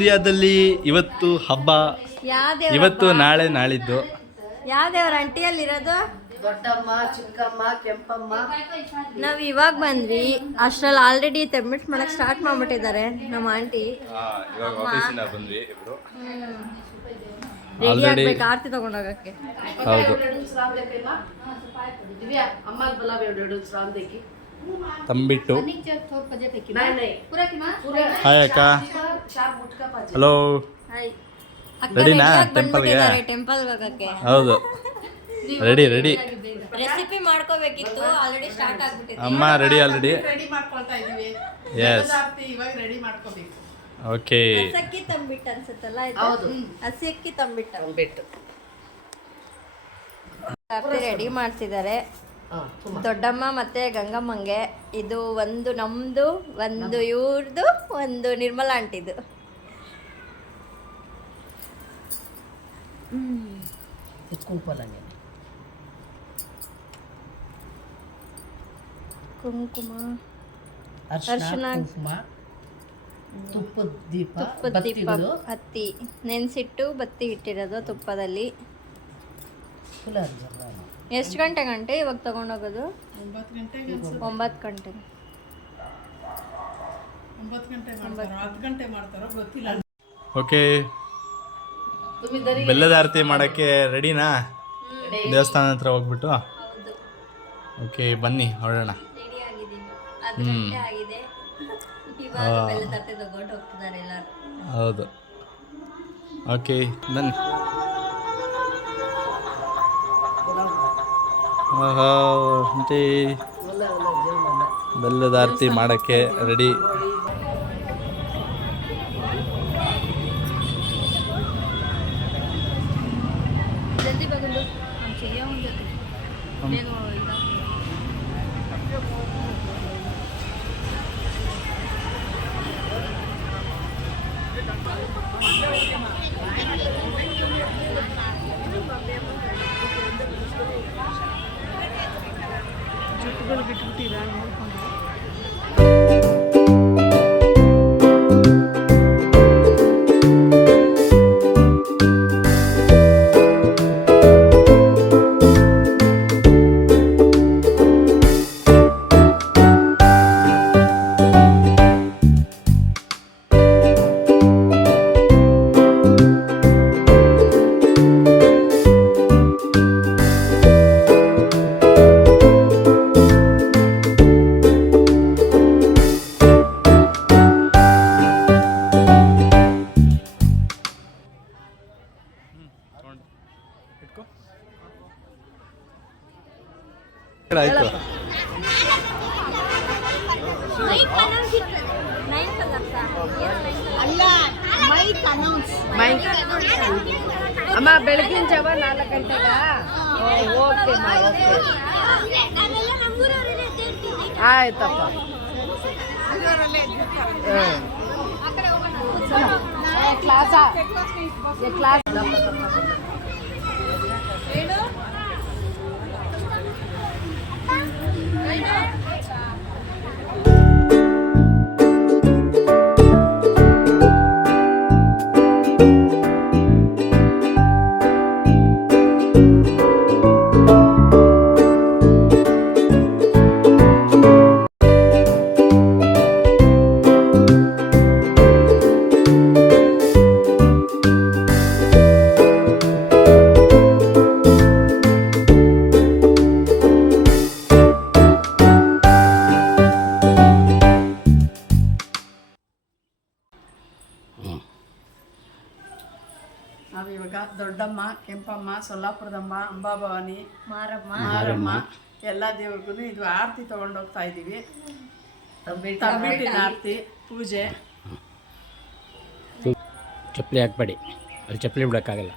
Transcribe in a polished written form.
ಏರಿಯಾದಲ್ಲಿ ಇವತ್ತು ಹಬ್ಬ, ಇವತ್ತು ನಾಳೆ ನಾಳಿದ್ದು. ಯಾವ ದೇವರ ಅಂಟಿಯಲ್ಲಿರೋದು? ದೊಡ್ಡಮ್ಮ, ಚಿಕ್ಕಮ್ಮ, ಕೆಂಪಮ್ಮ. ನಾವು ಇವಾಗ ಬಂದ್ವಿ, ಅಷ್ಟ್ರಲ್ಲಿ ಆಲ್ರೆಡಿ ತೆಮ್ಮಿಟ್ ಮಾಡಕ್ ಸ್ಟಾರ್ಟ್ ಮಾಡ್ಬಿಟ್ಟಿದ್ದಾರೆ ನಮ್ಮ ಆಂಟಿ. ರೆಡಿ ಆಗ್ಬೇಕು ಆರತಿ ತಗೊಂಡೋಗಕ್ಕೆ. ಹೌದು, ತಂಬಿಟ್ಟು. ಹಾಯ್ ಅಕ್ಕ. ಹಲೋ, ರೆಡಿನಾ ಟೆಂಪಲ್ಗೆ? ಟೆಂಪಲ್ ಹೋಗಕ್ಕೆ. ಹೌದು, ರೆಡಿ. ರೆಸಿಪಿ ಮಾಡ್ಕೋಬೇಕಿತ್ತು, ಆಲ್ರೆಡಿ ಸ್ಟಾರ್ಟ್ ಆಗ್ಬಿಟ್ಟಿದೆ. ಅಮ್ಮ ರೆಡಿ ಆಲ್ರೆಡಿ. ಎಸ್, ಇವಾಗ ರೆಡಿ ಮಾಡ್ಕೋಬೇಕು. ಓಕೆ. ಹಸಕ್ಕಿ ತಂಬಿಟ್ಟು ಅನ್ಸುತ್ತಲ್ಲ ಇದು? ಹೌದು, ಹಸಿಕ್ಕಿ ತಂಬಿಟ್ಟು ಬಿಟ್ಟು ರೆಡಿ ಮಾಡ್ತಿದ್ದಾರೆ ದೊಡ್ಡಮ್ಮ ಮತ್ತೆ ಗಂಗಮ್ಮಂಗೆ. ಇದು ಒಂದು ನಮ್ದು, ಒಂದು ಇವ್ರದ್ದು, ಒಂದು ನಿರ್ಮಲಾ ಆಂಟಿದು. ಕುಂಕುಮ, ಅರ್ಶಿನ, ತುಪ್ಪದ ದೀಪ, ಹತ್ತಿ ನೆನೆಸಿಟ್ಟು ಬತ್ತಿ ಇಟ್ಟಿರೋದು ತುಪ್ಪದಲ್ಲಿ. ಎಷ್ಟು ಗಂಟೆ ಇವಾಗ ತಗೊಂಡೋಗೋದು? 9 ಗಂಟೆಗೆ. 10 ಗಂಟೆ ಮಾಡ್ತಾರೋ ಗೊತ್ತಿಲ್ಲ. ಓಕೆ, ಬೆಲ್ಲದ ಆರತಿ ಮಾಡೋಕ್ಕೆ ರೆಡಿನಾ? ದೇವಸ್ಥಾನ ಹತ್ರ ಹೋಗ್ಬಿಟ್ಟು. ಓಕೆ, ಬನ್ನಿ ಹೊರಡೋಣ. ಹೌದು, ಓಕೆ ಬನ್ನಿ. ಬೆಲ್ಲದ ಆರತಿ ಮಾಡೋಕ್ಕೆ ರೆಡಿ. ಆಯ್ತು. ಅಮ್ಮ ಬೆಳಗಿನ ಜಾವ 4 ಗಂಟೆಗ. ಓಕೆ ಆಯ್ತಪ್ಪ. ಕ್ಲಾಸ್ ನಾವಿವಾಗ ದೊಡ್ಡಮ್ಮ, ಕೆಂಪಮ್ಮ, ಸೊಲ್ಲಾಪುರದಮ್ಮ, ಅಂಬಾಭವಾನಿ, ಮಾರಮ್ಮ ಎಲ್ಲ ದೇವ್ರಿಗೂ ಇದು ಆರತಿ ತಗೊಂಡೋಗ್ತಾ ಇದ್ದೀವಿ. ತಂಬಿಟ್ಟಿನ ಆರತಿ ಪೂಜೆ. ಚಪ್ಪಲಿ ಹಾಕ್ಬೇಡಿ, ಅಲ್ಲಿ ಚಪ್ಪಲಿ ಬಿಡೋಕ್ಕಾಗಲ್ಲ.